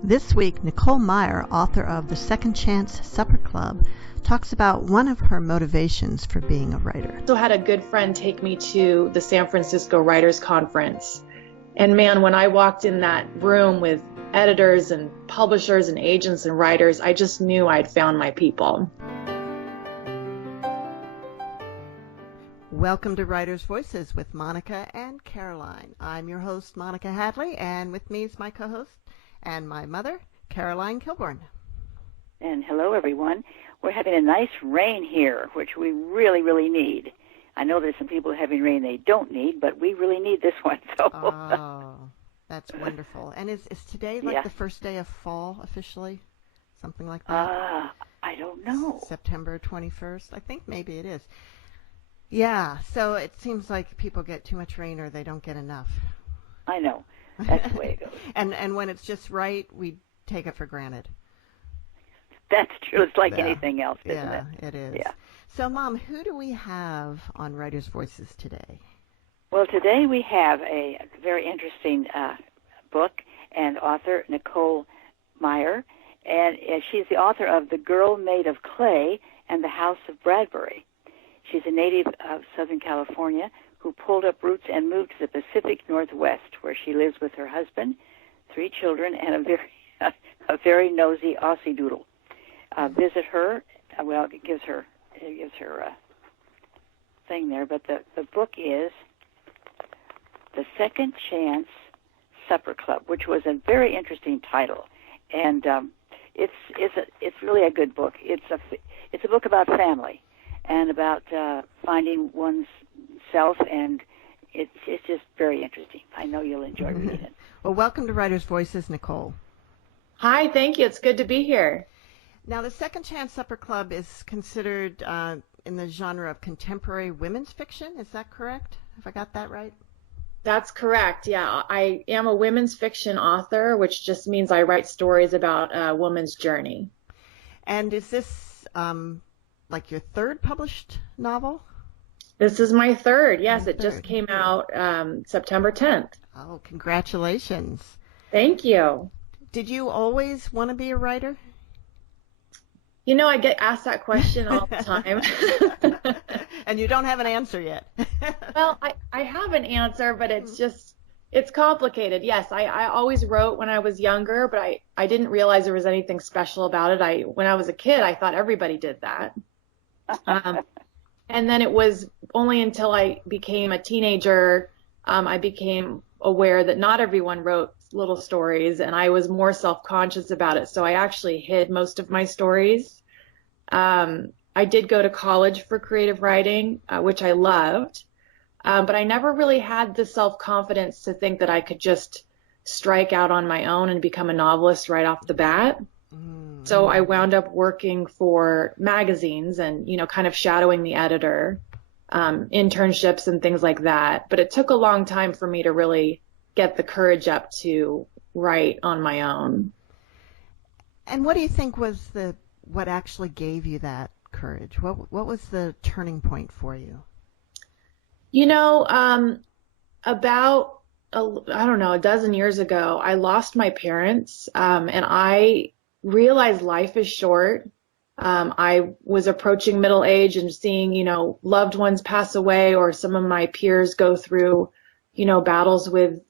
This week, Nicole Meier, author of The Second Chance Supper Club, talks about one of her motivations for being a writer. I also had a good friend take me to the San Francisco Writers Conference. And man, when I walked in that room with editors and publishers and agents and writers, I just knew I'd found my people. Welcome to Writers' Voices with Monica and Caroline. I'm your host, Monica Hadley, and with me is my co-host and my mother, Caroline Kilborn. And hello, everyone. We're having a nice rain here, which we really, really need. I know there's some people having rain they don't need, but we really need this one. So. Oh, that's wonderful. And is today like the first day of fall officially? Something like that? I don't know. September 21st? I think maybe it is. Yeah, so it seems like people get too much rain or they don't get enough. I know. That's the way it goes. And when it's just right, we take it for granted. That's true. It's like anything else, isn't it? Yeah, it is. Yeah. So, Mom, who do we have on Writers' Voices today? Well, today we have a very interesting book and author, Nicole Meier, and she's the author of The Girl Made of Clay and The House of Bradbury. She's a native of Southern California who pulled up roots and moved to the Pacific Northwest, where she lives with her husband, 3 children, and a very nosy Aussie doodle. Visit her. Well, it gives her thing there, but the book is The Second Chance Supper Club, which was a very interesting title, and it's really a good book. It's a book about family and about finding one's self, and it's just very interesting. I know you'll enjoy reading it. Well, welcome to Writers' Voices, Nicole. Hi, thank you. It's good to be here. Now, the Second Chance Supper Club is considered in the genre of contemporary women's fiction. Is that correct? Have I got that right? That's correct. Yeah, I am a women's fiction author, which just means I write stories about a woman's journey. And is this like your third published novel? This is my third. Yes, it just came out September 10th. Oh, congratulations. Thank you. Did you always want to be a writer? You know, I get asked that question all the time. And you don't have an answer yet. Well, I have an answer, but it's complicated. Yes, I always wrote when I was younger, but I didn't realize there was anything special about it. When I was a kid, I thought everybody did that. And then it was only until I became a teenager, I became aware that not everyone wrote little stories, and I was more self-conscious about it. So I actually hid most of my stories. I did go to college for creative writing, which I loved, but I never really had the self-confidence to think that I could just strike out on my own and become a novelist right off the bat. So I wound up working for magazines and, kind of shadowing the editor, internships and things like that. But it took a long time for me to really get the courage up to write on my own. And what do you think was what actually gave you that courage? What was the turning point for you? About I don't know, a dozen years ago, I lost my parents, and I realized life is short. I was approaching middle age and seeing, loved ones pass away, or some of my peers go through, battles with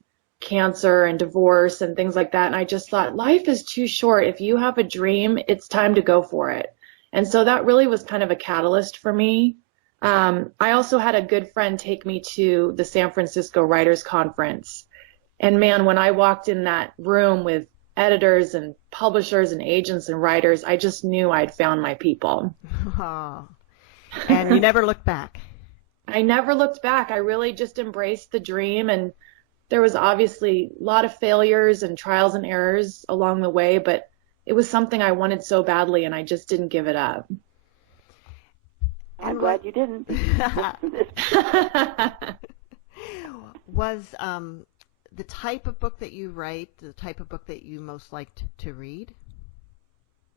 cancer and divorce and things like that. And I just thought, life is too short. If you have a dream, it's time to go for it. And so that really was kind of a catalyst for me. I also had a good friend take me to the San Francisco Writers Conference. And man, when I walked in that room with editors and publishers and agents and writers, I just knew I'd found my people. Oh. And you never looked back. I never looked back. I really just embraced the dream, and there was obviously a lot of failures and trials and errors along the way, but it was something I wanted so badly, and I just didn't give it up. I'm glad you didn't. Was the type of book that you write the type of book that you most liked to read?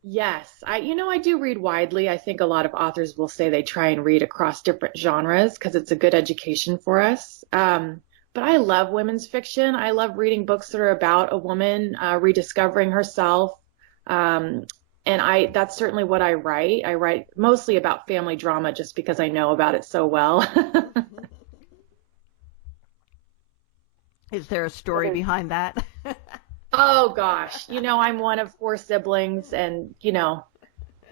Yes. I do read widely. I think a lot of authors will say they try and read across different genres because it's a good education for us. But but I love women's fiction. I love reading books that are about a woman rediscovering herself. And that's certainly what I write. I write mostly about family drama just because I know about it so well. Is there a story behind that? Oh gosh, I'm one of 4 siblings, and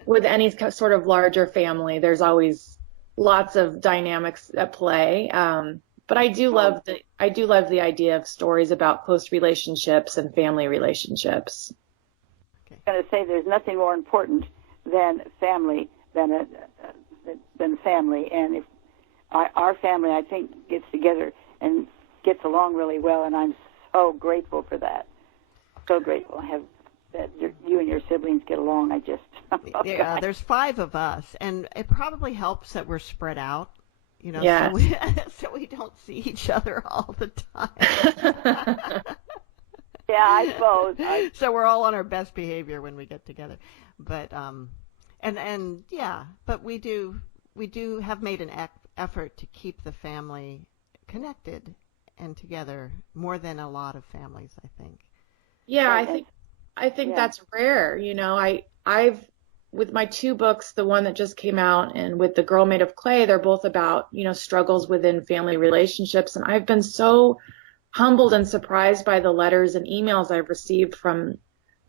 with any sort of larger family, there's always lots of dynamics at play. But I do love the idea of stories about close relationships and family relationships. Okay. I'm going to say there's nothing more important than family than family, and if our family, I think, gets together and gets along really well, and I'm so grateful for that. So grateful I have that you and your siblings get along. Yeah, there's 5 of us, and it probably helps that we're spread out, Yes. so we don't see each other all the time. Yeah, I suppose. So we're all on our best behavior when we get together, but but we do have made an effort to keep the family connected and together more than a lot of families, I think. Yeah, I think that's rare. I've with my 2 books, the one that just came out and with The Girl Made of Clay, they're both about, struggles within family relationships. And I've been so humbled and surprised by the letters and emails I've received from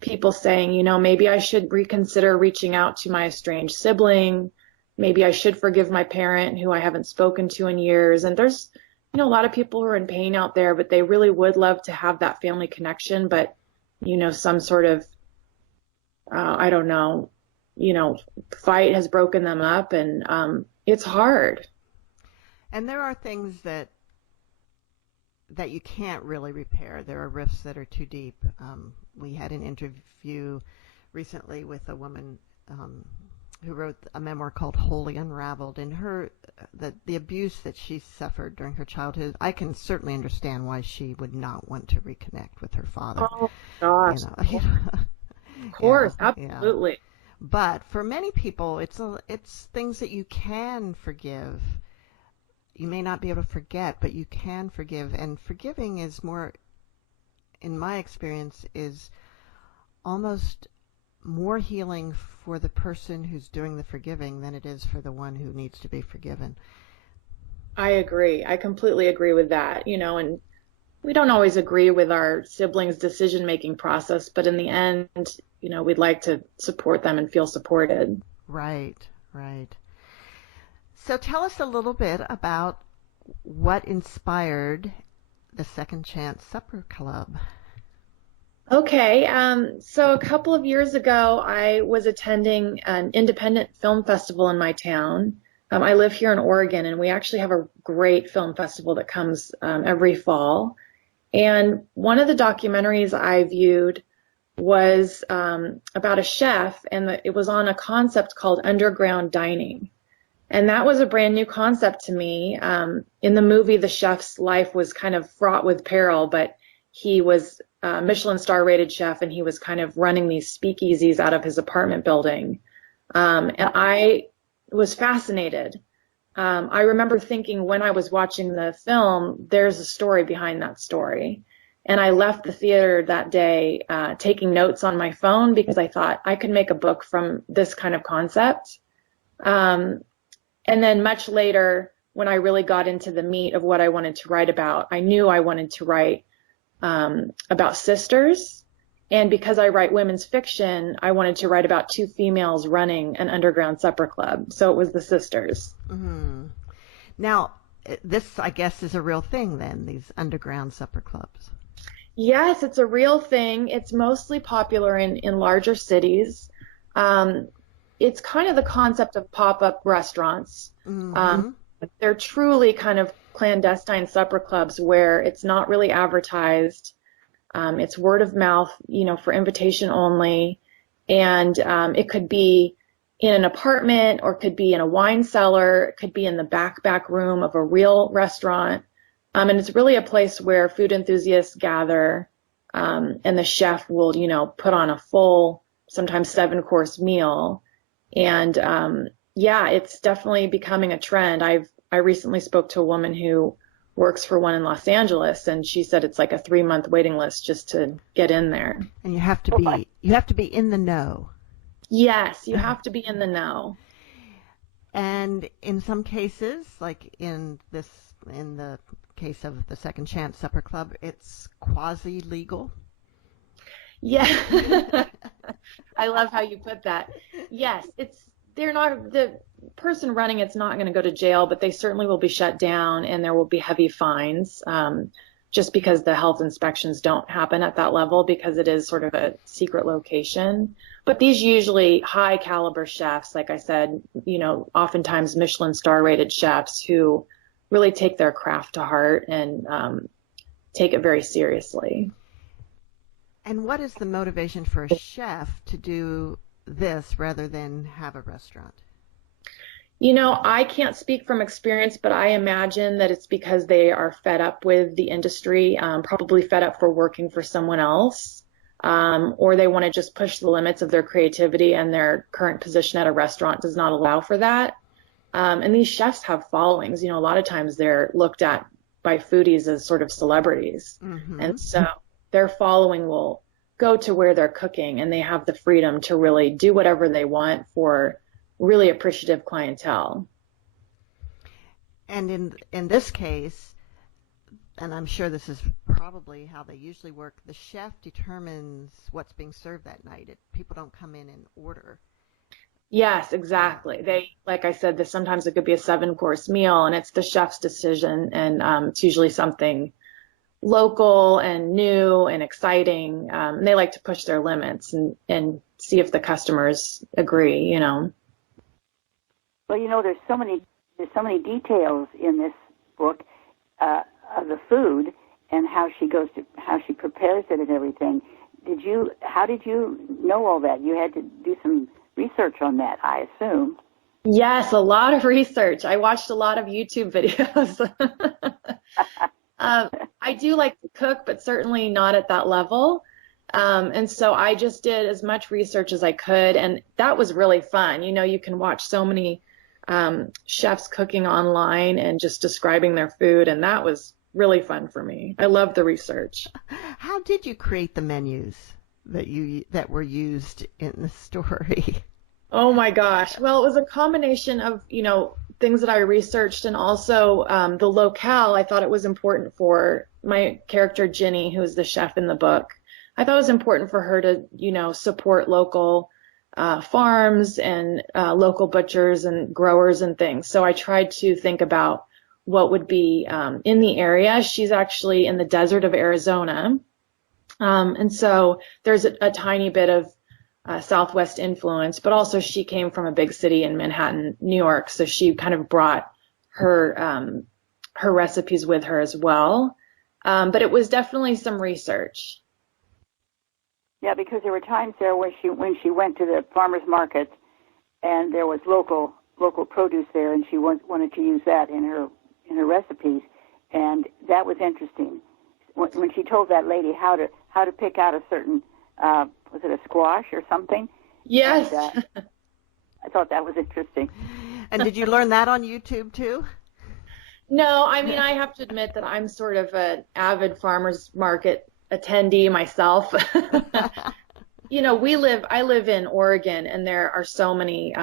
people saying, maybe I should reconsider reaching out to my estranged sibling. Maybe I should forgive my parent who I haven't spoken to in years. And there's, a lot of people who are in pain out there, but they really would love to have that family connection. But, some sort of, I don't know, fight has broken them up, and it's hard. And there are things that you can't really repair. There are rifts that are too deep. We had an interview recently with a woman who wrote a memoir called Wholly Unraveled, and the abuse that she suffered during her childhood, I can certainly understand why she would not want to reconnect with her father. Oh gosh. Of course, absolutely. Yeah. But for many people, it's things that you can forgive. You may not be able to forget, but you can forgive. And forgiving is more, in my experience, is almost more healing for the person who's doing the forgiving than it is for the one who needs to be forgiven. I agree. I completely agree with that. And we don't always agree with our siblings' decision-making process, but in the end, we'd like to support them and feel supported. Right, right. So tell us a little bit about what inspired the Second Chance Supper Club. Okay, so a couple of years ago, I was attending an independent film festival in my town. I live here in Oregon, and we actually have a great film festival that comes every fall. And one of the documentaries I viewed was about a chef, and it was on a concept called underground dining. And that was a brand new concept to me. In the movie, the chef's life was kind of fraught with peril, but he was a Michelin star rated chef, and he was kind of running these speakeasies out of his apartment building. And I was fascinated. I remember thinking when I was watching the film, there's a story behind that story. And I left the theater that day taking notes on my phone because I thought I could make a book from this kind of concept. And then much later, when I really got into the meat of what I wanted to write about, I knew I wanted to write about sisters. And because I write women's fiction, I wanted to write about 2 females running an underground supper club. So it was the sisters. Mm-hmm. Now, this, I guess, is a real thing then, these underground supper clubs. Yes, it's a real thing. It's mostly popular in larger cities. It's kind of the concept of pop-up restaurants. Mm-hmm. They're truly kind of clandestine supper clubs where it's not really advertised. It's word of mouth, for invitation only. And it could be in an apartment, or could be in a wine cellar. It could be in the back room of a real restaurant. And it's really a place where food enthusiasts gather, and the chef will, put on a full, sometimes 7-course meal. And it's definitely becoming a trend. I recently spoke to a woman who works for one in Los Angeles, and she said it's like a 3-month waiting list just to get in there. And you have to be in the know. Yes, you have to be in the know. And in some cases, like in the case of the Second Chance Supper Club, it's quasi-legal. Yeah. I love how you put that. Yes, they're not, the person running it's not going to go to jail, but they certainly will be shut down and there will be heavy fines, just because the health inspections don't happen at that level because it is sort of a secret location. But these usually high caliber chefs, like I said, oftentimes Michelin star rated chefs who really take their craft to heart and take it very seriously. And what is the motivation for a chef to do this rather than have a restaurant? I can't speak from experience, but I imagine that it's because they are fed up with the industry, probably fed up for working for someone else, or they want to just push the limits of their creativity, and their current position at a restaurant does not allow for that. And these chefs have followings. A lot of times they're looked at by foodies as sort of celebrities. Mm-hmm. And so their following will go to where they're cooking, and they have the freedom to really do whatever they want for really appreciative clientele. And in this case, and I'm sure this is probably how they usually work, the chef determines what's being served that night. People don't come in and order. Yes, exactly. Like I said, sometimes it could be a 7-course meal, and it's the chef's decision, and it's usually something local and new and exciting. And they like to push their limits and see if the customers agree, Well, there's so many details in this book of the food and how she prepares it and everything. How did you know all that? You had to do some research on that, I assume. Yes, a lot of research. I watched a lot of YouTube videos. I do like to cook, but certainly not at that level. And so I just did as much research as I could, and that was really fun. You can watch so many chefs cooking online and just describing their food, and that was really fun for me. I love the research. How did you create the menus that were used in the story? Oh my gosh. Well, it was a combination of, things that I researched, and also the locale. I thought it was important for my character, Ginny, who is the chef in the book. I thought it was important for her to, support local farms and local butchers and growers and things. So I tried to think about what would be in the area. She's actually in the desert of Arizona. And so there's a tiny bit of Southwest influence, but also she came from a big city in Manhattan, New York. So she kind of brought her recipes with her as well. But it was definitely some research. Yeah, because there were times there when she went to the farmers market, and there was local produce there, and she wanted to use that in her recipes, and that was interesting. When she told that lady how to pick out a certain was it a squash or something? Yes. And, I thought that was interesting. And did you learn that on YouTube too? No, I mean, I have to admit that I'm sort of an avid farmers market attendee myself. I live in Oregon, and there are so many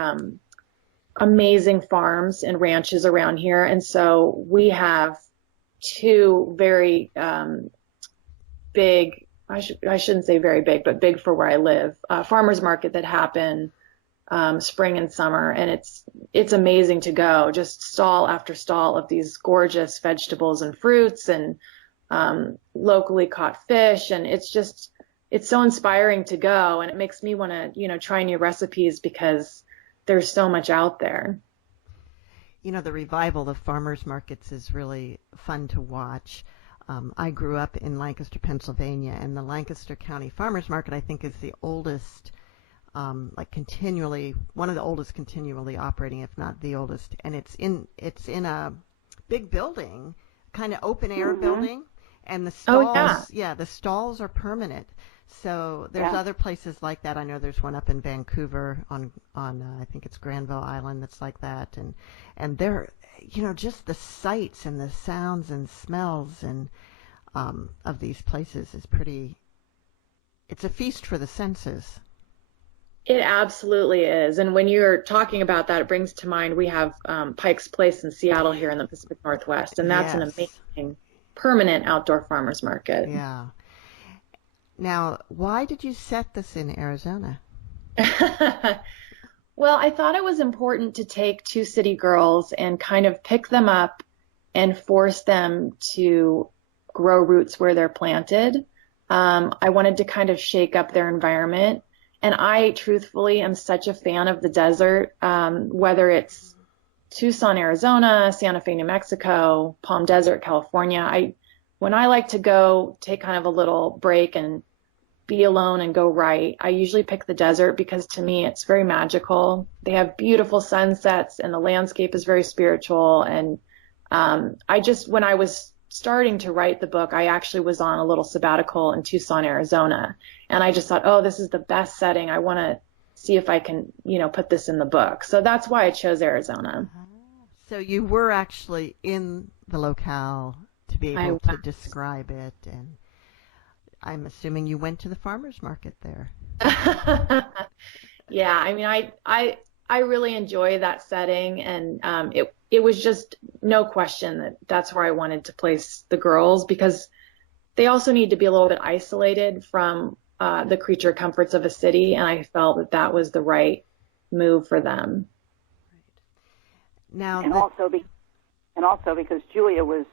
amazing farms and ranches around here. And so we have 2 very big, I shouldn't say very big, but big for where I live, farmers market that happen spring and summer. And it's amazing to go, just stall after stall of these gorgeous vegetables and fruits and locally caught fish. And it's so inspiring to go, and it makes me want to, try new recipes because there's so much out there. The revival of farmers markets is really fun to watch. I grew up in Lancaster, Pennsylvania, and the Lancaster County Farmers Market, I think, is the oldest, one of the oldest continually operating, if not the oldest. And it's in a big building, kind of open air building, and the stalls, the stalls are permanent. So there's other places like that. I know there's one up in Vancouver on I think it's Granville Island that's like that, and they're just the sights and the sounds and smells and of these places is pretty. It's a feast for the senses. It absolutely is. And when you're talking about that, it brings to mind we have Pike's Place in Seattle here in the Pacific Northwest, and that's an amazing permanent outdoor farmers market. Yeah. Now, why did you set this in Arizona? Well, I thought it was important to take two city girls and kind of pick them up and force them to grow roots where they're planted. I wanted to kind of shake up their environment. And I truthfully am such a fan of the desert, whether it's Tucson, Arizona, Santa Fe, New Mexico, Palm Desert, California. When I like to go take kind of a little break and be alone and go right, I usually pick the desert because to me it's very magical. They have beautiful sunsets and the landscape is very spiritual. And when I was starting to write the book, I actually was on a little sabbatical in Tucson, Arizona. And I just thought, oh, this is the best setting. I want to see if I can, put this in the book. So that's why I chose Arizona. So you were actually in the locale to be able to describe it. And I'm assuming you went to the farmer's market there. Yeah, I mean, I really enjoy that setting. And it was just no question that that's where I wanted to place the girls because they also need to be a little bit isolated from the creature comforts of a city, and I felt that that was the right move for them. Right. Now, and also because Julia was,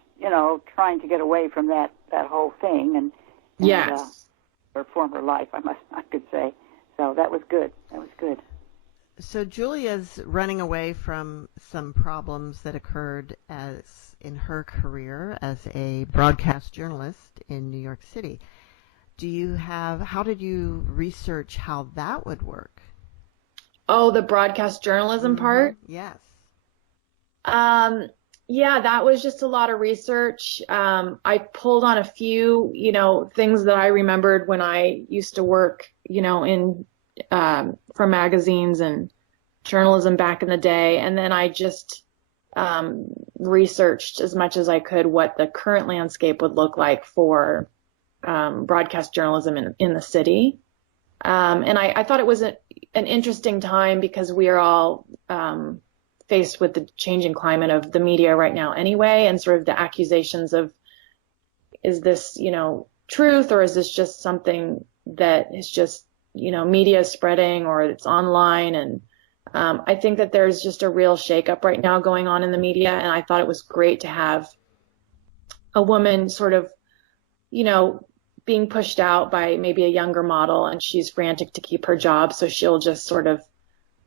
trying to get away from that whole thing, and yes, her former life, I could say. So that was good. That was good. So Julia's running away from some problems that occurred in her career as a broadcast journalist in New York City. How did you research how that would work? Oh, the broadcast journalism part? Yes. Yeah, that was just a lot of research. I pulled on a few, things that I remembered when I used to work, for magazines and journalism back in the day. And then I just researched as much as I could what the current landscape would look like for broadcast journalism in the city. And I thought it was an interesting time because we are all faced with the changing climate of the media right now anyway, and sort of the accusations of, is this, truth, or is this just something that is just, media spreading, or it's online? And I think that there's just a real shakeup right now going on in the media, and I thought it was great to have a woman sort of, being pushed out by maybe a younger model, and she's frantic to keep her job, so she'll just sort of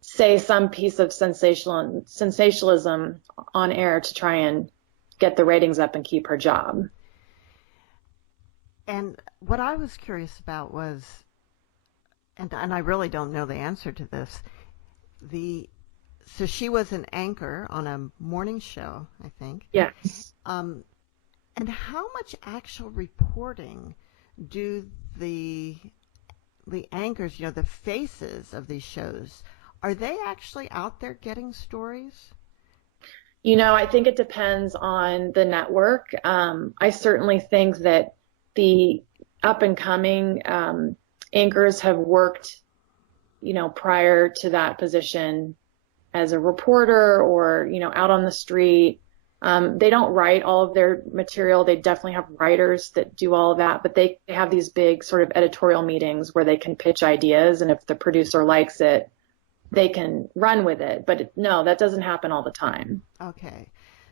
say some piece of sensationalism on air to try and get the ratings up and keep her job. And what I was curious about was, and I really don't know the answer to this, so she was an anchor on a morning show, I think. Yes. And how much actual reporting do the anchors, the faces of these shows, are they actually out there getting stories? I think it depends on the network. I certainly think that the up and coming anchors have worked, prior to that position as a reporter or, out on the street. They don't write all of their material. They definitely have writers that do all of that, but they have these big sort of editorial meetings where they can pitch ideas, and if the producer likes it, they can run with it. But no, that doesn't happen all the time. Okay.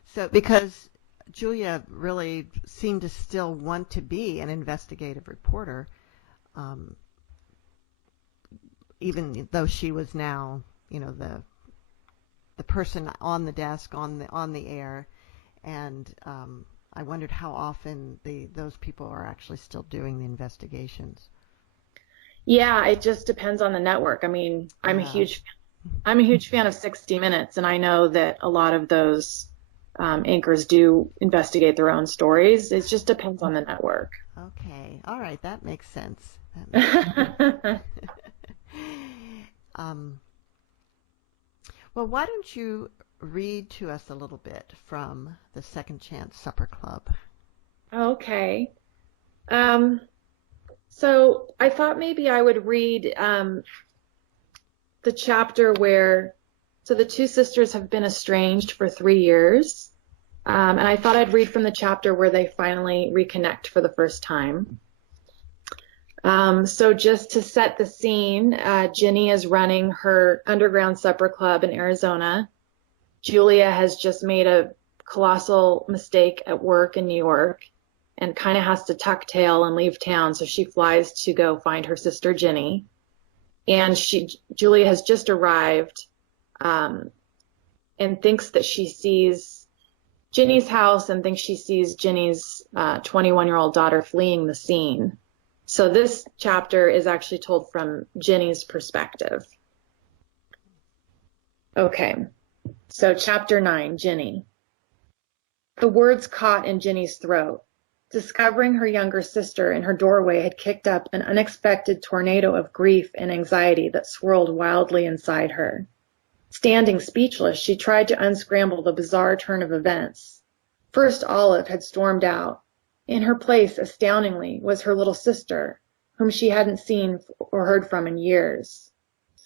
So because Julia really seemed to still want to be an investigative reporter, even though she was now, the person on the desk, on the air, and I wondered how often those people are actually still doing the investigations. Yeah, it just depends on the network. I mean, I'm a huge fan of 60 Minutes, and I know that a lot of those anchors do investigate their own stories. It just depends on the network. Okay. All right. That makes sense. Um, well, why don't you read to us a little bit from the Second Chance Supper Club? Okay. So I thought maybe I would read the chapter where, so the two sisters have been estranged for 3 years. And I thought I'd read from the chapter where they finally reconnect for the first time. So just to set the scene, Ginny is running her underground supper club in Arizona. Julia has just made a colossal mistake at work in New York and kind of has to tuck tail and leave town. So she flies to go find her sister Ginny. And Julia has just arrived and thinks that she sees Ginny's house and thinks she sees Ginny's 21-year-old daughter fleeing the scene. So this chapter is actually told from Ginny's perspective. Okay, so chapter 9, Ginny. The words caught in Ginny's throat. Discovering her younger sister in her doorway had kicked up an unexpected tornado of grief and anxiety that swirled wildly inside her. Standing speechless, she tried to unscramble the bizarre turn of events. First, Olive had stormed out. In her place, astoundingly, was her little sister, whom she hadn't seen or heard from in years.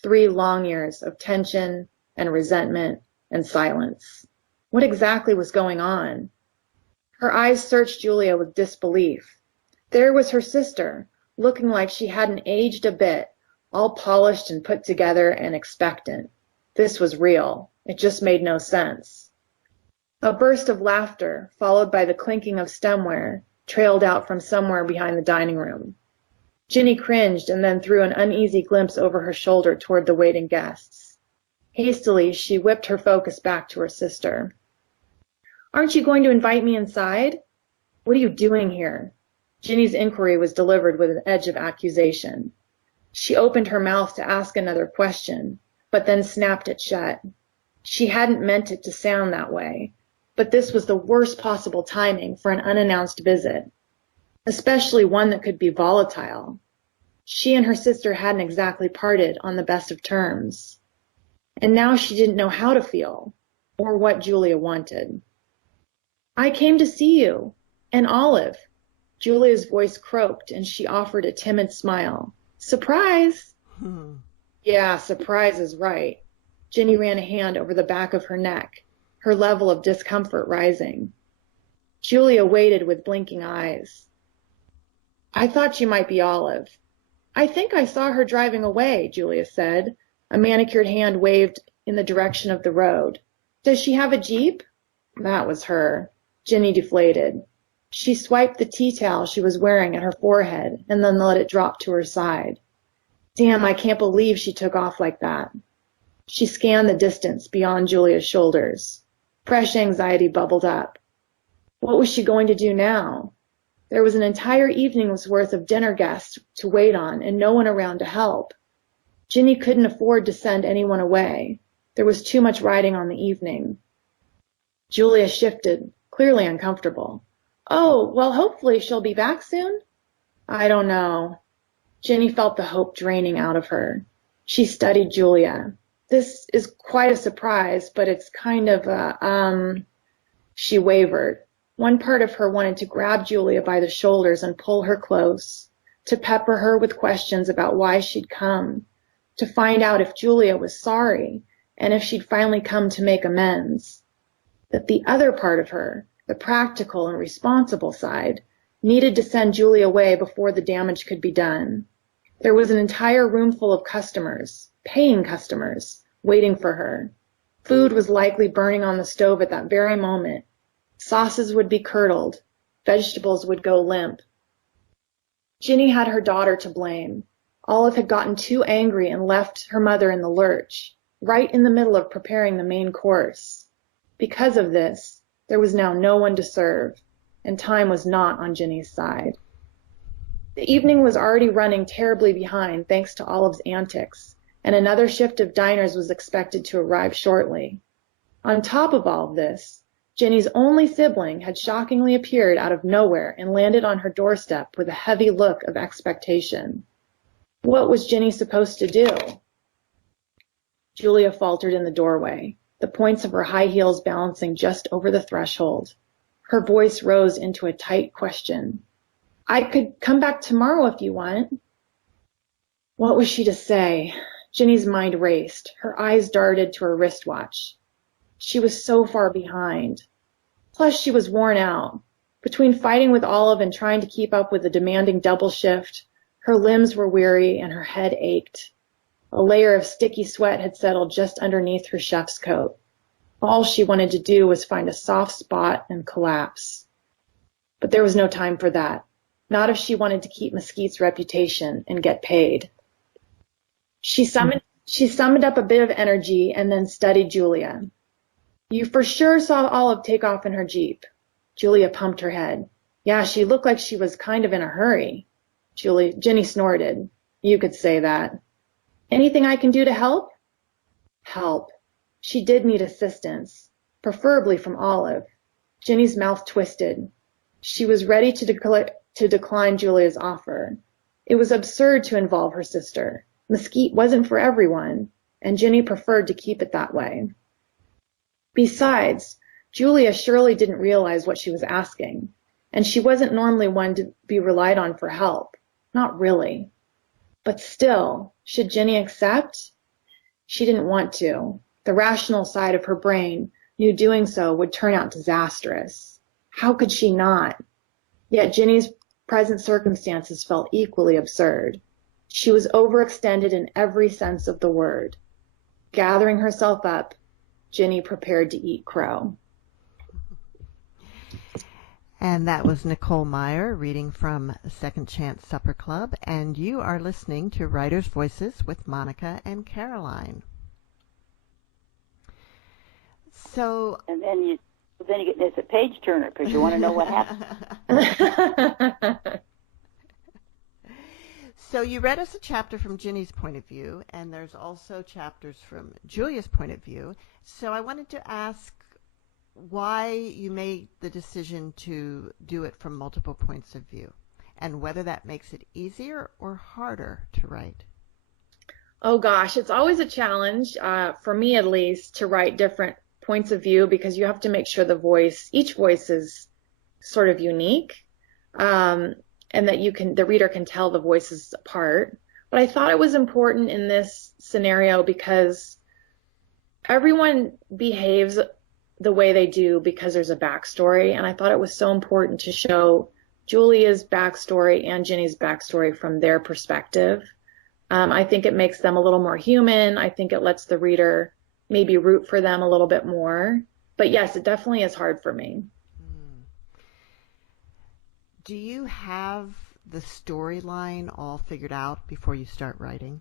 3 long years of tension and resentment and silence. What exactly was going on? Her eyes searched Julia with disbelief. There was her sister, looking like she hadn't aged a bit, all polished and put together and expectant. This was real. It just made no sense. A burst of laughter, followed by the clinking of stemware, trailed out from somewhere behind the dining room. Ginny cringed and then threw an uneasy glimpse over her shoulder toward the waiting guests. Hastily, she whipped her focus back to her sister. "Aren't you going to invite me inside?" "What are you doing here?" Ginny's inquiry was delivered with an edge of accusation. She opened her mouth to ask another question, but then snapped it shut. She hadn't meant it to sound that way, but this was the worst possible timing for an unannounced visit, especially one that could be volatile. She and her sister hadn't exactly parted on the best of terms, and now she didn't know how to feel or what Julia wanted. "I came to see you, and Olive." Julia's voice croaked, and she offered a timid smile. "Surprise!" Yeah, surprise is right. Ginny ran a hand over the back of her neck, her level of discomfort rising. Julia waited with blinking eyes. "I thought you might be Olive." "I think I saw her driving away," Julia said. A manicured hand waved in the direction of the road. "Does she have a Jeep?" That was her. Ginny deflated. She swiped the tea towel she was wearing at her forehead and then let it drop to her side. Damn, I can't believe she took off like that. She scanned the distance beyond Julia's shoulders. Fresh anxiety bubbled up. What was she going to do now? There was an entire evening's worth of dinner guests to wait on and no one around to help. Ginny couldn't afford to send anyone away. There was too much riding on the evening. Julia shifted, clearly uncomfortable. "Oh, well, hopefully she'll be back soon." "I don't know." Ginny felt the hope draining out of her. She studied Julia. "This is quite a surprise, but it's kind of She wavered. One part of her wanted to grab Julia by the shoulders and pull her close, to pepper her with questions about why she'd come, to find out if Julia was sorry and if she'd finally come to make amends. But the other part of her, the practical and responsible side, needed to send Julia away before the damage could be done. There was an entire room full of customers, paying customers, waiting for her. Food was likely burning on the stove at that very moment. Sauces would be curdled. Vegetables would go limp. Ginny had her daughter to blame. Olive had gotten too angry and left her mother in the lurch, right in the middle of preparing the main course. Because of this, there was now no one to serve, and time was not on Ginny's side. The evening was already running terribly behind thanks to Olive's antics, and another shift of diners was expected to arrive shortly. On top of all of this, Ginny's only sibling had shockingly appeared out of nowhere and landed on her doorstep with a heavy look of expectation. What was Ginny supposed to do? Julia faltered in the doorway, the points of her high heels balancing just over the threshold. Her voice rose into a tight question. I could come back tomorrow if you want. What was she to say? Ginny's mind raced. Her eyes darted to her wristwatch. She was so far behind. Plus, she was worn out. Between fighting with Olive and trying to keep up with the demanding double shift, her limbs were weary and her head ached. A layer of sticky sweat had settled just underneath her chef's coat. All she wanted to do was find a soft spot and collapse. But there was no time for that. Not if she wanted to keep Mesquite's reputation and get paid. She summoned up a bit of energy and then studied Julia. You for sure saw Olive take off in her Jeep. Julia pumped her head. Yeah, she looked like she was kind of in a hurry. Ginny snorted. You could say that. Anything I can do to help? Help. She did need assistance, preferably from Olive. Ginny's mouth twisted. She was ready to decline Julia's offer. It was absurd to involve her sister. Mesquite wasn't for everyone, and Ginny preferred to keep it that way. Besides, Julia surely didn't realize what she was asking, and she wasn't normally one to be relied on for help. Not really. But still, should Ginny accept? She didn't want to. The rational side of her brain knew doing so would turn out disastrous. How could she not? Yet Ginny's present circumstances felt equally absurd. She was overextended in every sense of the word. Gathering herself up, Ginny prepared to eat crow. And that was Nicole Meier reading from Second Chance Supper Club, and you are listening to Writers' Voices with Monica and Caroline. So, and then you get this a page turner because you want to know what happened. So you read us a chapter from Ginny's point of view, and there's also chapters from Julia's point of view. So I wanted to ask why you made the decision to do it from multiple points of view, and whether that makes it easier or harder to write. Oh gosh, it's always a challenge, for me at least, to write different points of view because you have to make sure each voice is sort of unique, and that the reader can tell the voices apart. But I thought it was important in this scenario because everyone behaves the way they do because there's a backstory, and I thought it was so important to show Julia's backstory and Ginny's backstory from their perspective. I think it makes them a little more human. I think it lets the reader maybe root for them a little bit more. But yes, it definitely is hard for me. Do you have the storyline all figured out before you start writing?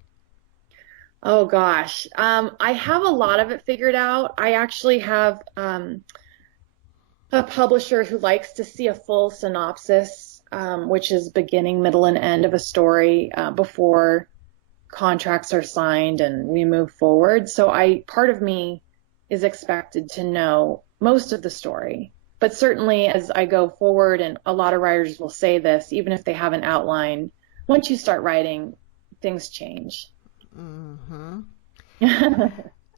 Oh gosh, I have a lot of it figured out. I actually have a publisher who likes to see a full synopsis, which is beginning, middle, and end of a story before contracts are signed and we move forward. So part of me is expected to know most of the story. But certainly as I go forward, and a lot of writers will say this, even if they have an outline, once you start writing, things change. Mm-hmm.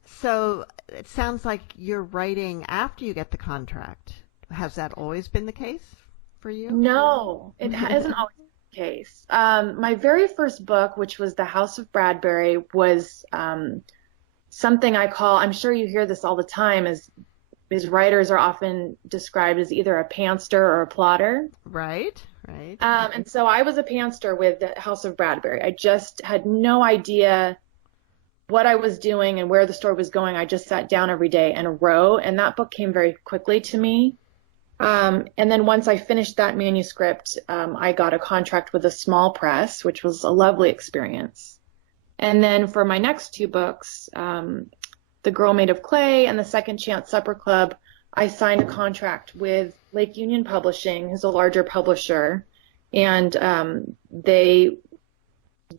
So it sounds like you're writing after you get the contract. Has that always been the case for you? No, it hasn't always been the case. My very first book, which was The House of Bradbury, was something I call, I'm sure you hear this all the time, is writers are often described as either a pantster or a plotter. Right. And so I was a pantster with The House of Bradbury. I just had no idea what I was doing and where the story was going. I just sat down every day and wrote, and that book came very quickly to me. And then once I finished that manuscript, I got a contract with a small press, which was a lovely experience. And then for my next two books, The Girl Made of Clay and The Second Chance Supper Club, I signed a contract with Lake Union Publishing, who's a larger publisher, and they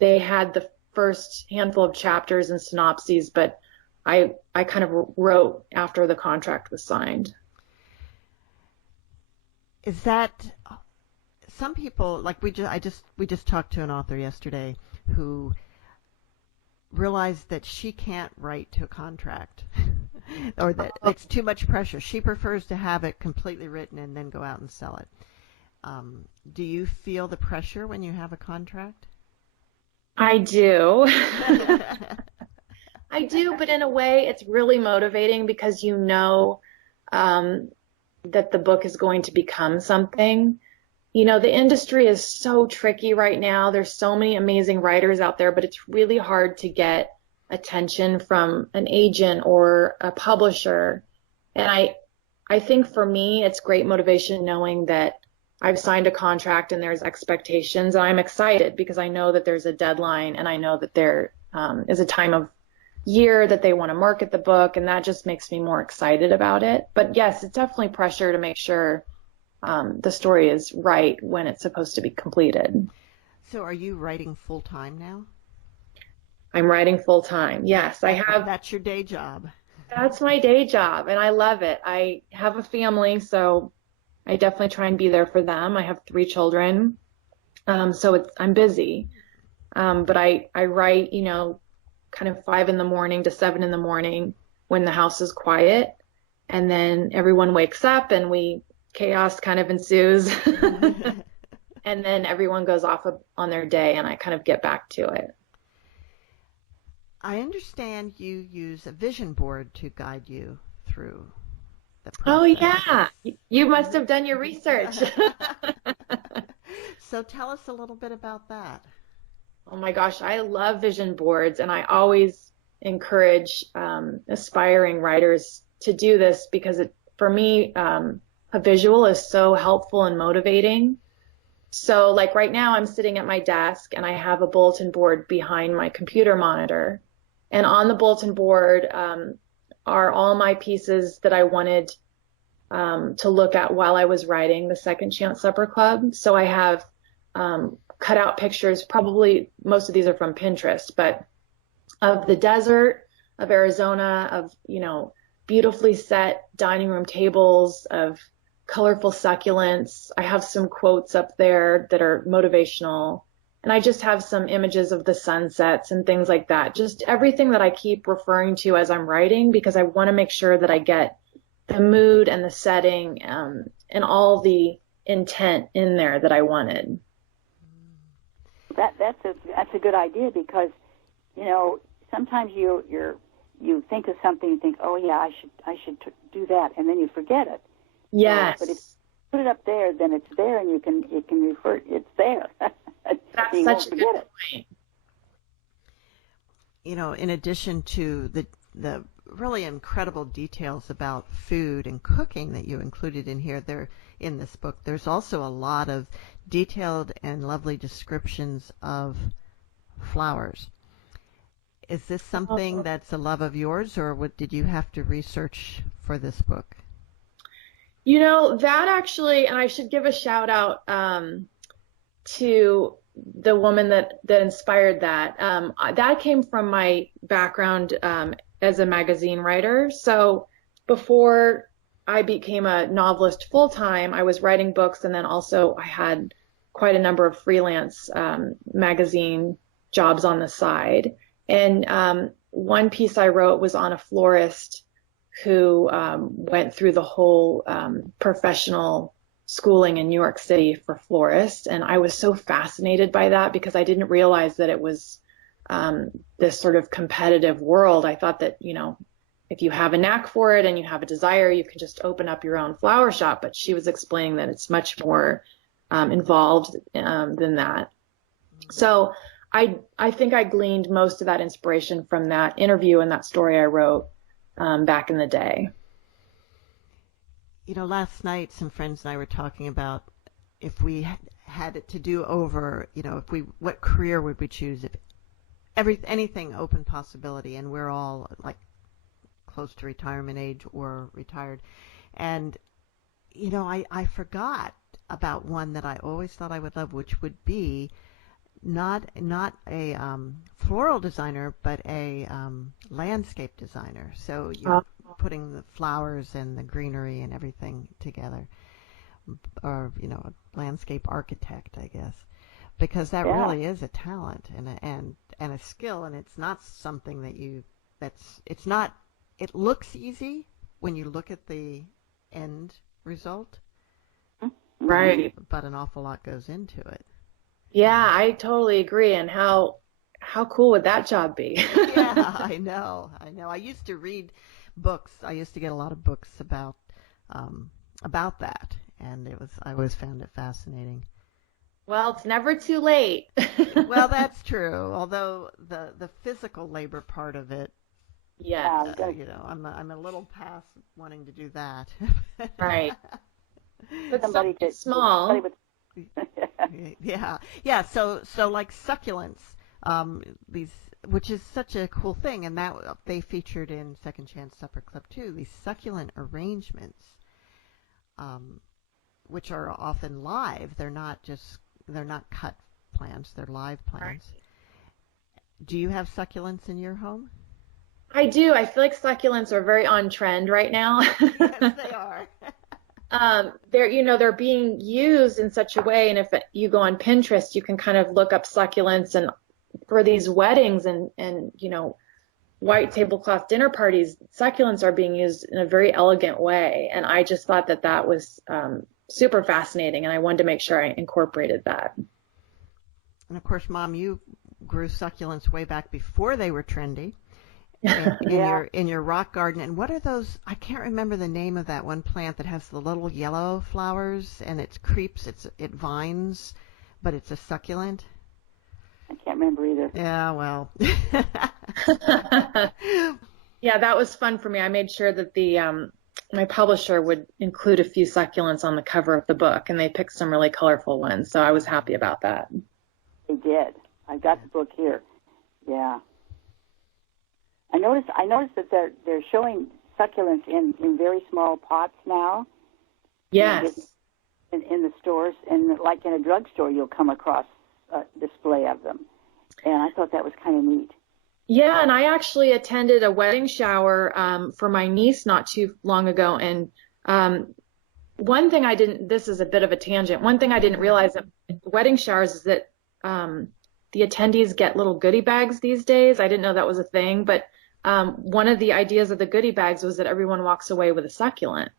had the first handful of chapters and synopses, but I kind of wrote after the contract was signed. Is that some people, like we just talked to an author yesterday who realized that she can't write to a contract or that it's too much pressure. She prefers to have it completely written and then go out and sell it. Do you feel the pressure when you have a contract? I do. I do, but in a way, it's really motivating because you know that the book is going to become something. You know, the industry is so tricky right now. There's so many amazing writers out there, but it's really hard to get attention from an agent or a publisher. And I think for me, it's great motivation knowing that I've signed a contract and there's expectations. And I'm excited because I know that there's a deadline and I know that there is a time of year that they want to market the book, and that just makes me more excited about it. But yes, it's definitely pressure to make sure the story is right when it's supposed to be completed. So are you writing full time now? I'm writing full time. Yes, I have. That's your day job. That's my day job, and I love it. I have a family, so I definitely try and be there for them. I have 3 children, so I'm busy. But I write, you know, kind of 5 in the morning to 7 in the morning when the house is quiet, and then everyone wakes up and chaos kind of ensues. And then everyone goes off on their day and I kind of get back to it. I understand you use a vision board to guide you through the process. Oh yeah, you must have done your research. So tell us a little bit about that. Oh my gosh, I love vision boards, and I always encourage aspiring writers to do this because for me, a visual is so helpful and motivating. So like right now I'm sitting at my desk and I have a bulletin board behind my computer monitor. And on the bulletin board are all my pieces that I wanted to look at while I was writing the Second Chance Supper Club. So I have cut out pictures, probably most of these are from Pinterest, but of the desert of Arizona, of, you know, beautifully set dining room tables, of colorful succulents. I have some quotes up there that are motivational. And I just have some images of the sunsets and things like that. Just everything that I keep referring to as I'm writing, because I want to make sure that I get the mood and the setting and all the intent in there that I wanted. That's a good idea because, you know, sometimes you think of something and think, oh yeah, I should do that, and then you forget it. Yes. But if you put it up there, then it's there, and you can refer. It's there. That's such a good point. You know, in addition to the really incredible details about food and cooking that you included in here, there in this book, there's also a lot of detailed and lovely descriptions of flowers. Is this something that's a love of yours, or did you have to research for this book? You know, that actually, and I should give a shout out to the woman that inspired that. That came from my background as a magazine writer. So before I became a novelist full time, I was writing books, and then also I had quite a number of freelance magazine jobs on the side. And one piece I wrote was on a florist who went through the whole professional schooling in New York City for florists. And I was so fascinated by that because I didn't realize that it was this sort of competitive world. I thought that, you know, if you have a knack for it and you have a desire, you can just open up your own flower shop. But she was explaining that it's much more involved than that. So I think I gleaned most of that inspiration from that interview and that story I wrote back in the day. You know, last night some friends and I were talking about if we had it to do over, you know, what career would we choose if anything open possibility, and we're all like close to retirement age or retired. And, you know, I forgot about one that I always thought I would love, which would be not a floral designer, but a landscape designer. So you're putting the flowers and the greenery and everything together, or, you know, a landscape architect, I guess. because that Yeah. really is a talent and a skill, and it's not something it's not, it looks easy when you look at the end result, Right. but an awful lot goes into it. Yeah, I totally agree. And how cool would that job be? Yeah, I know. I used to read books. I used to get a lot of books about that, and I always found it fascinating. Well, it's never too late. Well, that's true. Although the physical labor part of it, Yes. I'm a little past wanting to do that. Right. But Somebody something could, small. somebody would, Yeah. So like succulents, these, which is such a cool thing, and that they featured in Second Chance Supper Club too. These succulent arrangements, which are often live. They're not cut plants. They're live plants. Right. Do you have succulents in your home? I do. I feel like succulents are very on trend right now. Yes, they are. They're being used in such a way, and if you go on Pinterest, you can kind of look up succulents, and for these weddings and white tablecloth dinner parties, succulents are being used in a very elegant way, and I just thought that was super fascinating, and I wanted to make sure I incorporated that. And of course, Mom, you grew succulents way back before they were trendy. In your rock garden. And what are those? I can't remember the name of that one plant that has the little yellow flowers and it creeps. It vines, but it's a succulent. I can't remember either. Yeah, well. Yeah, that was fun for me. I made sure that my publisher would include a few succulents on the cover of the book, and they picked some really colorful ones. So I was happy about that. They did. I got the book here. Yeah. I noticed that they're showing succulents in very small pots now. Yes. In the stores, and like in a drugstore, you'll come across a display of them. And I thought that was kind of neat. Yeah, and I actually attended a wedding shower for my niece not too long ago, and one thing this is a bit of a tangent, one thing I didn't realize at wedding showers is that the attendees get little goodie bags these days. I didn't know that was a thing, but one of the ideas of the goodie bags was that everyone walks away with a succulent.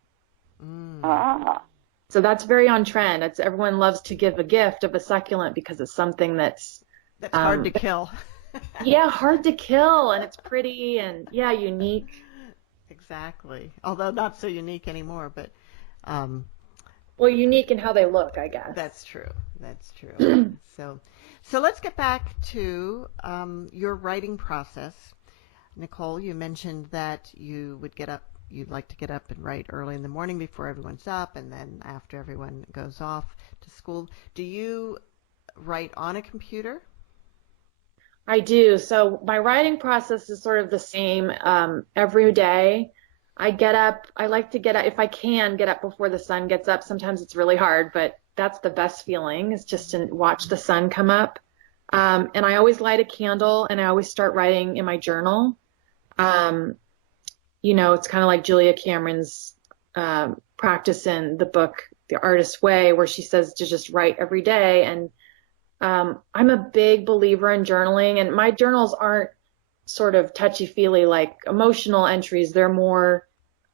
So that's very on trend. Everyone loves to give a gift of a succulent because it's something that's hard to kill. Yeah, hard to kill, and it's pretty and unique. Exactly. Although not so unique anymore, but well, unique in how they look, I guess. That's true. So let's get back to your writing process. Nicole, you mentioned that you'd like to get up and write early in the morning before everyone's up, and then after everyone goes off to school. Do you write on a computer? I do. So my writing process is sort of the same every day. I like to get up, if I can, get up before the sun gets up. Sometimes it's really hard, but that's the best feeling, is just to watch the sun come up. And I always light a candle, and I always start writing in my journal. It's kind of like Julia Cameron's practice in the book, The Artist's Way, where she says to just write every day. And I'm a big believer in journaling, and my journals aren't sort of touchy-feely like emotional entries. They're more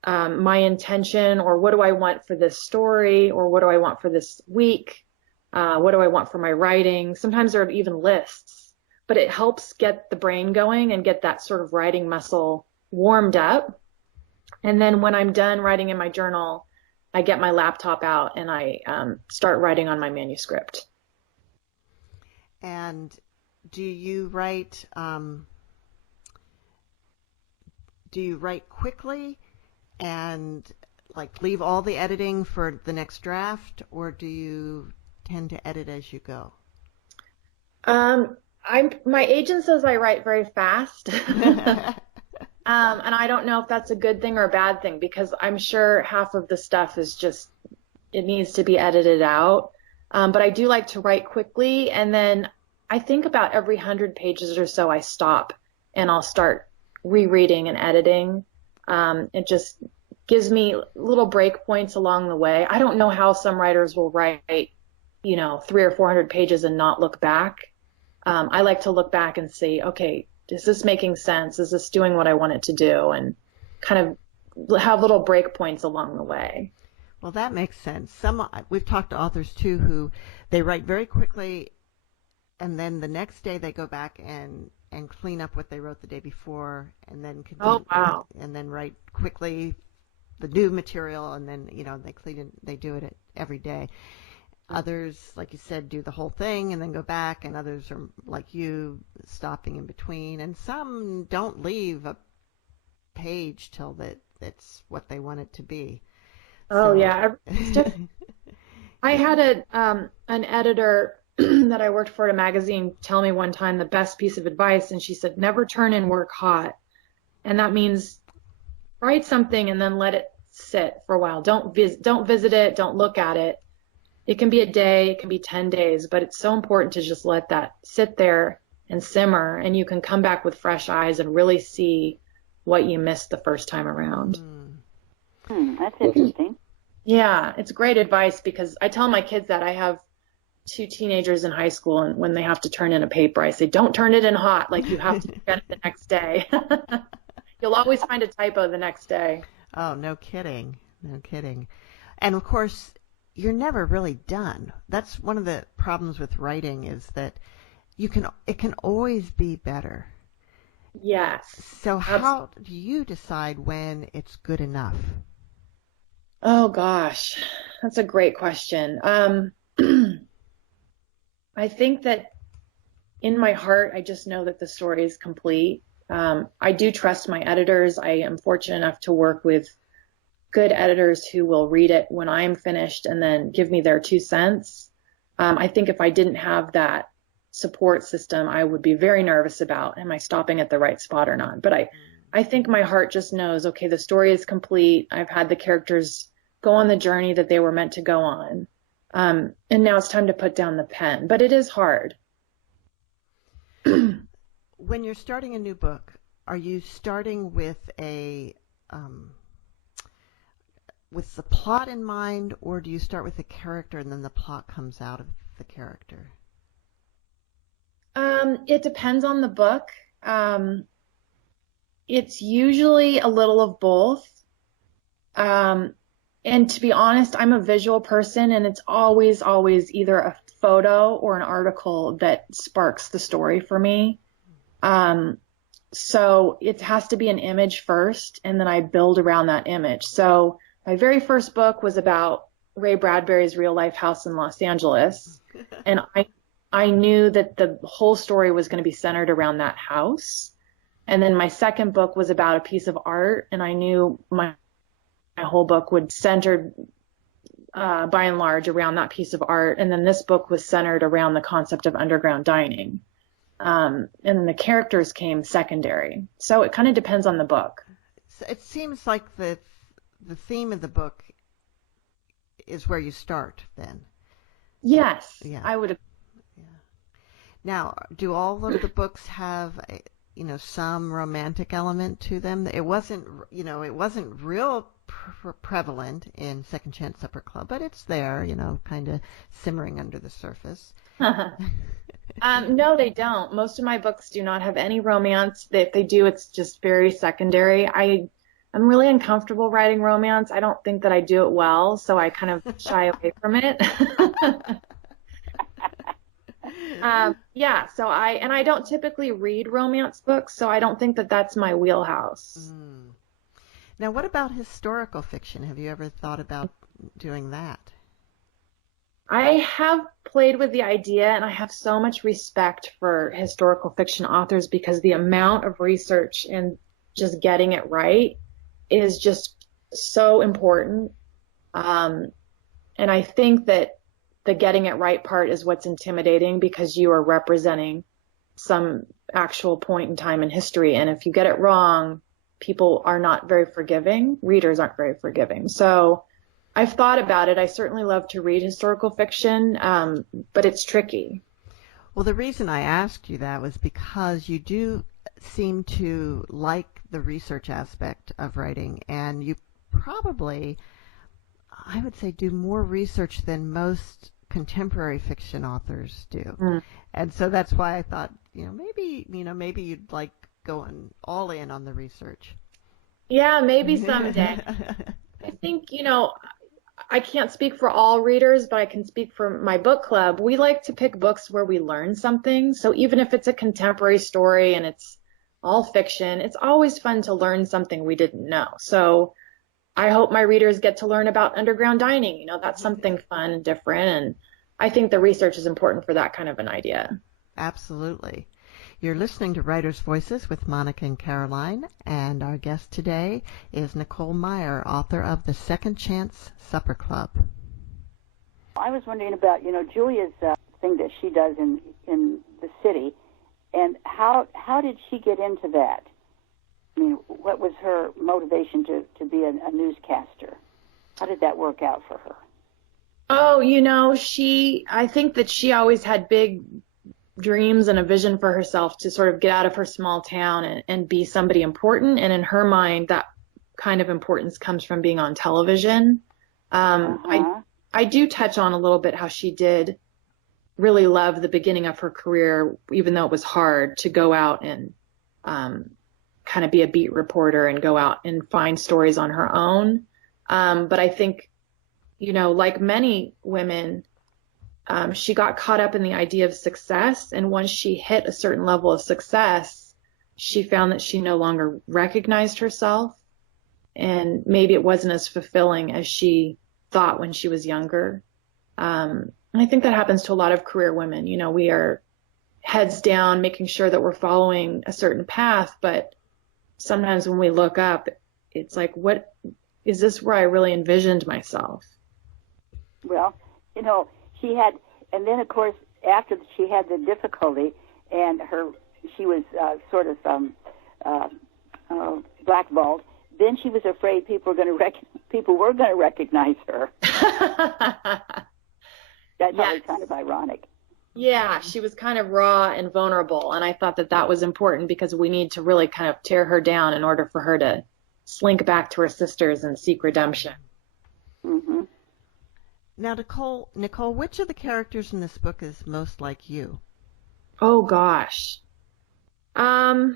my intention, or what do I want for this story, or what do I want for this week, what do I want for my writing. Sometimes there are even lists, but it helps get the brain going and get that sort of writing muscle warmed up. And then when I'm done writing in my journal, I get my laptop out and I start writing on my manuscript. And do you write quickly and like leave all the editing for the next draft, or do you tend to edit as you go? My agent says I write very fast. And I don't know if that's a good thing or a bad thing, because I'm sure half of the stuff is just, it needs to be edited out. But I do like to write quickly, and then I think about every 100 pages or so I stop and I'll start rereading and editing. It just gives me little break points along the way. I don't know how some writers will write 300 or 400 pages and not look back. I like to look back and see, okay, is this making sense? Is this doing what I want it to do? And kind of have little break points along the way. Well, that makes sense. We've talked to authors too who they write very quickly, and then the next day they go back and clean up what they wrote the day before, and then continue, Oh, wow. and then write quickly the new material, and then they do it every day. Others, like you said, do the whole thing and then go back, and others are like you, stopping in between, and some don't leave a page till that's what they want it to be. Oh, So, yeah. I had an editor that I worked for at a magazine tell me one time the best piece of advice, and she said, never turn in work hot. And that means write something and then let it sit for a while. Don't visit it, don't look at it. It can be a day, it can be 10 days, but it's so important to just let that sit there and simmer, and you can come back with fresh eyes and really see what you missed the first time around. That's interesting. Yeah, it's great advice, because I tell my kids that. I have 2 teenagers in high school, and when they have to turn in a paper, I say, don't turn it in hot. Like, you have to get it the next day. You'll always find a typo the next day. Oh, no kidding. No kidding. And of course, you're never really done. That's one of the problems with writing, is that it can always be better. Yes. So how do you decide when it's good enough? Oh, gosh. That's a great question. I think that in my heart, I just know that the story is complete. I do trust my editors. I am fortunate enough to work with good editors who will read it when I'm finished and then give me their 2 cents. I think if I didn't have that support system, I would be very nervous about, am I stopping at the right spot or not? But I think my heart just knows, okay, the story is complete. I've had the characters go on the journey that they were meant to go on. And now it's time to put down the pen. But it is hard. When you're starting a new book, are you starting with with the plot in mind, or do you start with the character and then the plot comes out of the character? It depends on the book. It's usually a little of both. And to be honest, I'm a visual person, and it's always either a photo or an article that sparks the story for me. So it has to be an image first, and then I build around that image. So my very first book was about Ray Bradbury's real life house in Los Angeles. And I knew that the whole story was going to be centered around that house. And then my second book was about a piece of art, and I knew my whole book would center by and large around that piece of art. And then this book was centered around the concept of underground dining. And then the characters came secondary. So it kind of depends on the book. So it seems like the theme of the book is where you start then. Yes, Yeah. I would. Yeah. Now, do all of the books have some romantic element to them? It wasn't real prevalent in Second Chance Supper Club, but it's there, kind of simmering under the surface. No, they don't. Most of my books do not have any romance. If they do, it's just very secondary. I'm really uncomfortable writing romance. I don't think that I do it well, so I kind of shy away from it. Yeah, so I don't typically read romance books, so I don't think that that's my wheelhouse. Now, what about historical fiction? Have you ever thought about doing that? I have played with the idea, and I have so much respect for historical fiction authors, because the amount of research and just getting it right is just so important. And I think that the getting it right part is what's intimidating, because you are representing some actual point in time in history. And if you get it wrong, people are not very forgiving. Readers aren't very forgiving. So I've thought about it. I certainly love to read historical fiction, but it's tricky. Well, the reason I asked you that was because you do seem to like the research aspect of writing, and you probably, I would say, do more research than most contemporary fiction authors do. Mm. And so that's why I thought, maybe you'd like going all in on the research. Yeah, maybe someday. I think, I can't speak for all readers, but I can speak for my book club. We like to pick books where we learn something. So even if it's a contemporary story and it's all fiction, it's always fun to learn something we didn't know. So I hope my readers get to learn about underground dining. That's something fun and different. And I think the research is important for that kind of an idea. Absolutely. You're listening to Writers' Voices with Monica and Caroline, and our guest today is Nicole Meier, author of The Second Chance Supper Club. I was wondering about, Julia's thing that she does in the city, and how did she get into that? I mean, what was her motivation to be a newscaster? How did that work out for her? Oh, I think that she always had big dreams and a vision for herself to sort of get out of her small town and be somebody important. And in her mind, that kind of importance comes from being on television. I do touch on a little bit how she did really love the beginning of her career, even though it was hard to go out and kind of be a beat reporter and go out and find stories on her own. But I think, like many women, she got caught up in the idea of success. And once she hit a certain level of success, she found that she no longer recognized herself. And maybe it wasn't as fulfilling as she thought when she was younger. And I think that happens to a lot of career women. We are heads down, making sure that we're following a certain path. But sometimes when we look up, it's like, what is this where I really envisioned myself? Well, she had, and then of course after she had the difficulty, and she was sort of blackballed. Then she was afraid people were going to recognize her. That's always kind of ironic. Yeah, she was kind of raw and vulnerable, and I thought that was important because we need to really kind of tear her down in order for her to slink back to her sisters and seek redemption. Mm-hmm. Now, Nicole, which of the characters in this book is most like you? Oh, gosh. I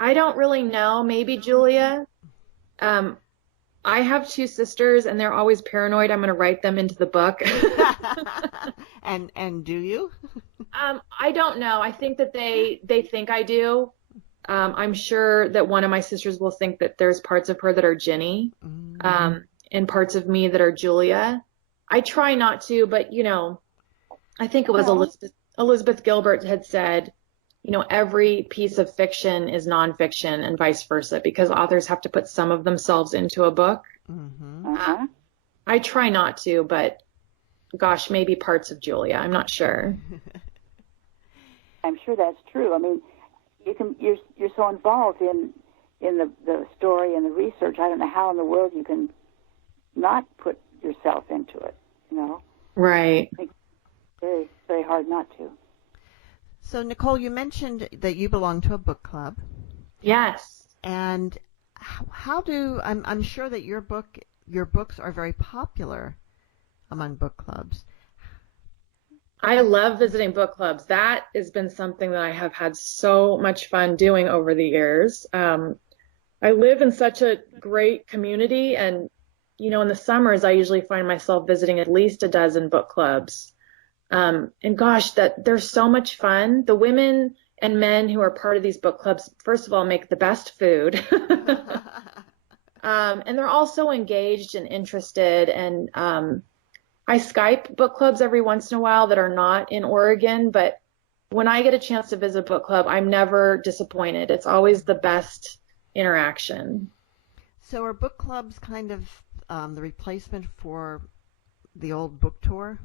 don't really know. Maybe Julia. I have two sisters, and they're always paranoid I'm going to write them into the book. And do you? I don't know. I think that they think I do. I'm sure that one of my sisters will think that there's parts of her that are Ginny. Mm-hmm. And parts of me that are Julia. I try not to, but I think it was Elizabeth Gilbert had said, every piece of fiction is nonfiction and vice versa, because authors have to put some of themselves into a book. Mm-hmm. I try not to, but gosh, maybe parts of Julia. I'm not sure. I'm sure that's true. I mean, you're so involved in the story and the research. I don't know how in the world you can not put yourself into it, Right. It's very, very hard not to. So, Nicole, you mentioned that you belong to a book club. Yes. And I'm sure that your books are very popular among book clubs. I love visiting book clubs. That has been something that I have had so much fun doing over the years. I live in such a great community, and in the summers, I usually find myself visiting at least a dozen book clubs. And gosh, they're so much fun. The women and men who are part of these book clubs, first of all, make the best food. And they're all so engaged and interested. And I Skype book clubs every once in a while that are not in Oregon. But when I get a chance to visit a book club, I'm never disappointed. It's always the best interaction. So are book clubs kind of the replacement for the old book tour?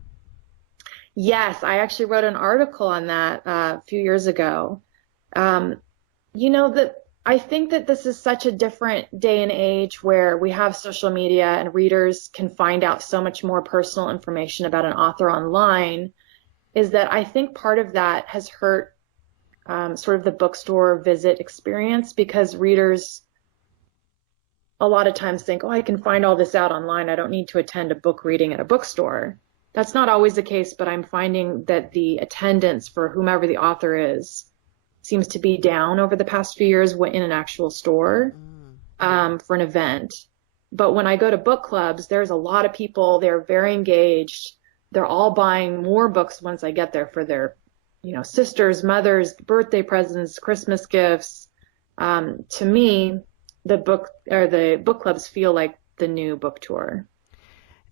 Yes, I actually wrote an article on that a few years ago. I think that this is such a different day and age where we have social media and readers can find out so much more personal information about an author online, is that I think part of that has hurt sort of the bookstore visit experience, because readers a lot of times think, oh, I can find all this out online. I don't need to attend a book reading at a bookstore. That's not always the case, but I'm finding that the attendance for whomever the author is seems to be down over the past few years in an actual store for an event. But when I go to book clubs, there's a lot of people. They're very engaged. They're all buying more books once I get there for their, sisters, mothers, birthday presents, Christmas gifts. To me, the book clubs feel like the new book tour.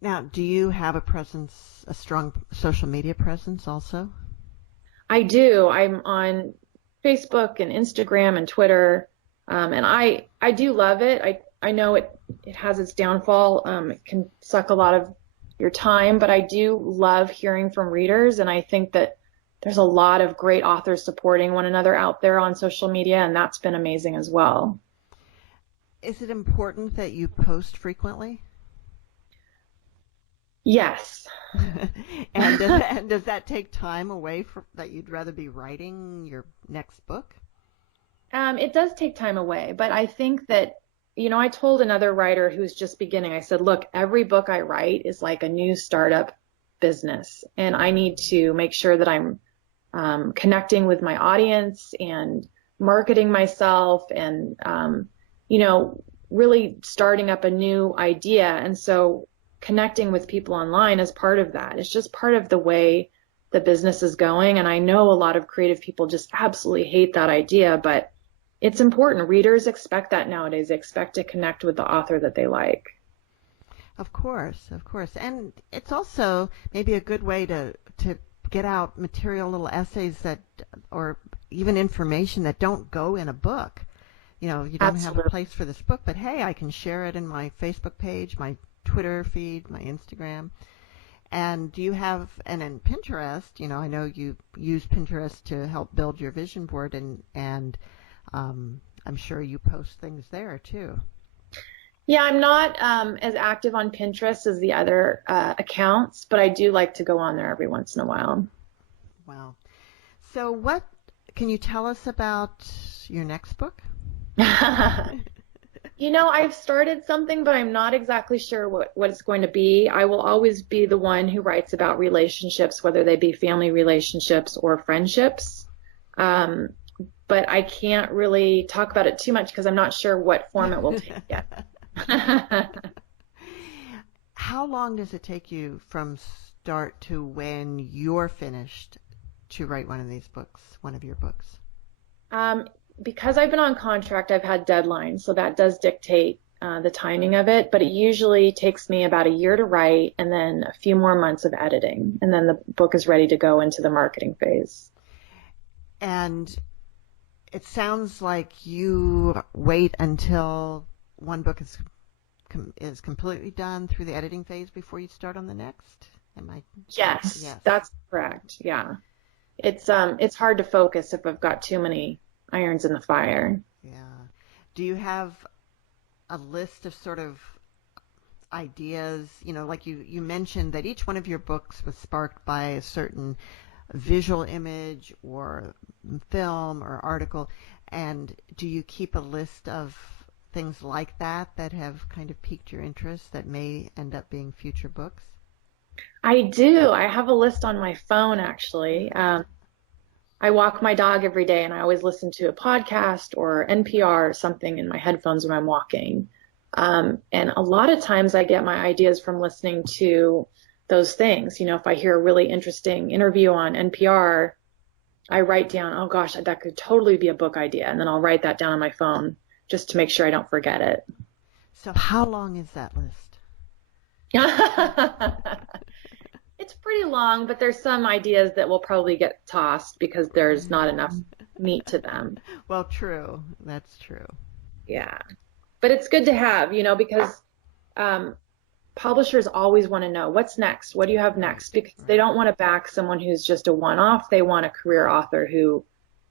Now, do you have a strong social media presence also? I do. I'm on Facebook and Instagram and Twitter. And I do love it. I know it has its downfall. It can suck a lot of your time, but I do love hearing from readers. And I think that there's a lot of great authors supporting one another out there on social media, and that's been amazing as well. Is it important that you post frequently? Yes. And does that take time away that you'd rather be writing your next book? It does take time away, but I think that, I told another writer who's just beginning, I said, look, every book I write is like a new startup business, and I need to make sure that I'm connecting with my audience and marketing myself and, really starting up a new idea. And so connecting with people online is part of that. It's just part of the way the business is going. And I know a lot of creative people just absolutely hate that idea, but it's important. Readers expect that nowadays. They expect to connect with the author that they like. Of course. And it's also maybe a good way to get out material, little essays or even information that don't go in a book. You don't Absolutely. have a place for this book, but hey, I can share it in my Facebook page, my Twitter feed, my Instagram. And do you have, and in Pinterest, I know you use Pinterest to help build your vision board, and I'm sure you post things there too. Yeah, I'm not as active on Pinterest as the other accounts, but I do like to go on there every once in a while. Wow. So what can you tell us about your next book? I've started something, but I'm not exactly sure what it's going to be. I will always be the one who writes about relationships, whether they be family relationships or friendships. But I can't really talk about it too much because I'm not sure what form it will take yet. How long does it take you from start to when you're finished to write one of your books? Because I've been on contract, I've had deadlines, so that does dictate the timing of it, but it usually takes me about a year to write and then a few more months of editing, and then the book is ready to go into the marketing phase. And it sounds like you wait until one book is completely done through the editing phase before you start on the next? Yes, that's correct. Yeah. It's hard to focus if I've got too many irons in the fire. Yeah. Do you have a list of sort of ideas? Like you mentioned that each one of your books was sparked by a certain visual image or film or article. And do you keep a list of things like that have kind of piqued your interest that may end up being future books? I do. I have a list on my phone, actually. I walk my dog every day, and I always listen to a podcast or NPR or something in my headphones when I'm walking. And a lot of times I get my ideas from listening to those things. If I hear a really interesting interview on NPR, I write down, oh gosh, that could totally be a book idea. And then I'll write that down on my phone just to make sure I don't forget it. So how long is that list? It's pretty long, but there's some ideas that will probably get tossed because there's not enough meat to them. Well, true. That's true. Yeah. But it's good to have, because publishers always want to know what's next. What do you have next? Because they don't want to back someone who's just a one-off. They want a career author who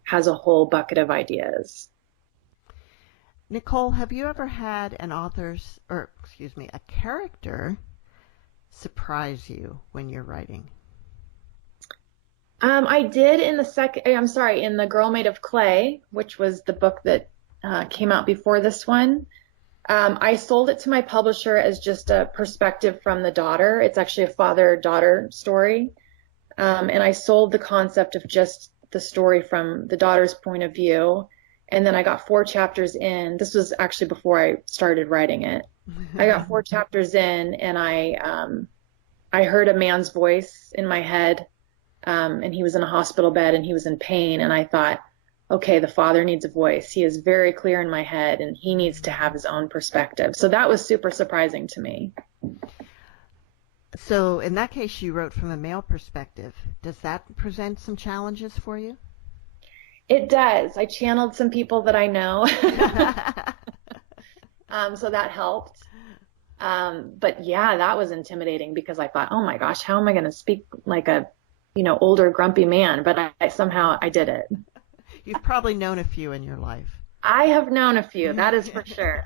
has a whole bucket of ideas. Nicole, have you ever had a character surprise you when you're writing? I did in The Girl Made of Clay, which was the book that came out before this one. I sold it to my publisher as just a perspective from the daughter. It's actually a father-daughter story. And I sold the concept of just the story from the daughter's point of view. And then I got 4 chapters in. This was actually before I started writing it. I got 4 chapters in, and I heard a man's voice in my head, and he was in a hospital bed and he was in pain. And I thought, okay, the father needs a voice. He is very clear in my head, and he needs to have his own perspective. So that was super surprising to me. So in that case, you wrote from a male perspective. Does that present some challenges for you? It does. I channeled some people that I know. So that helped. But yeah, that was intimidating because I thought, oh my gosh, how am I going to speak like a, older, grumpy man? But somehow I did it. You've probably known a few in your life. I have known a few, that is for sure.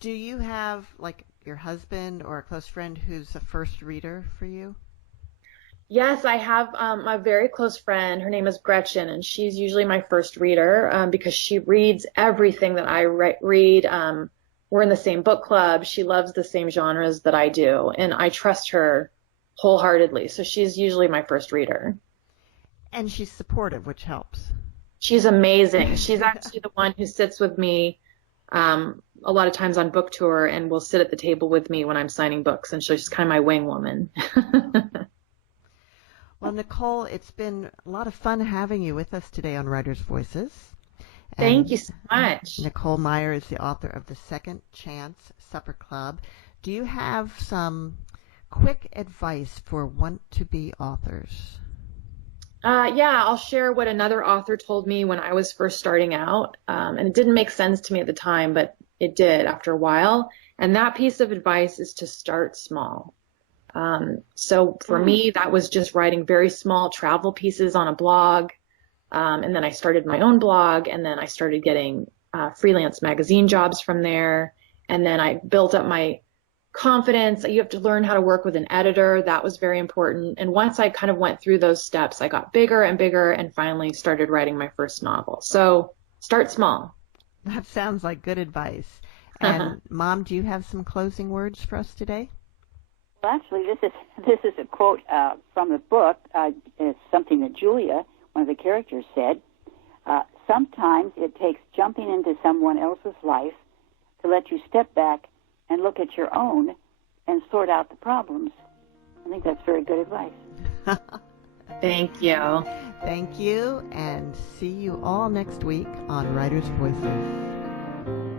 Do you have like your husband or a close friend who's a first reader for you? Yes, I have a very close friend. Her name is Gretchen, and she's usually my first reader because she reads everything that I read. We're in the same book club. She loves the same genres that I do, and I trust her wholeheartedly. So she's usually my first reader. And she's supportive, which helps. She's amazing. She's actually the one who sits with me a lot of times on book tour and will sit at the table with me when I'm signing books, and she's kind of my wing woman. Well, Nicole, it's been a lot of fun having you with us today on Writers' Voices. Thank you so much. Nicole Meier is the author of The Second Chance Supper Club. Do you have some quick advice for want-to-be authors? Yeah, I'll share what another author told me when I was first starting out. And it didn't make sense to me at the time, but it did after a while. And that piece of advice is to start small. So for me, that was just writing very small travel pieces on a blog. And then I started my own blog, and then I started getting freelance magazine jobs from there. And then I built up my confidence. You have to learn how to work with an editor. That was very important. And once I kind of went through those steps, I got bigger and bigger and finally started writing my first novel. So start small. That sounds like good advice. And Mom, do you have some closing words for us today? Well, actually, this is a quote from the book. It's something that Julia, one of the characters, said. Sometimes it takes jumping into someone else's life to let you step back and look at your own and sort out the problems. I think that's very good advice. Thank you. Thank you, and see you all next week on Writers' Voices.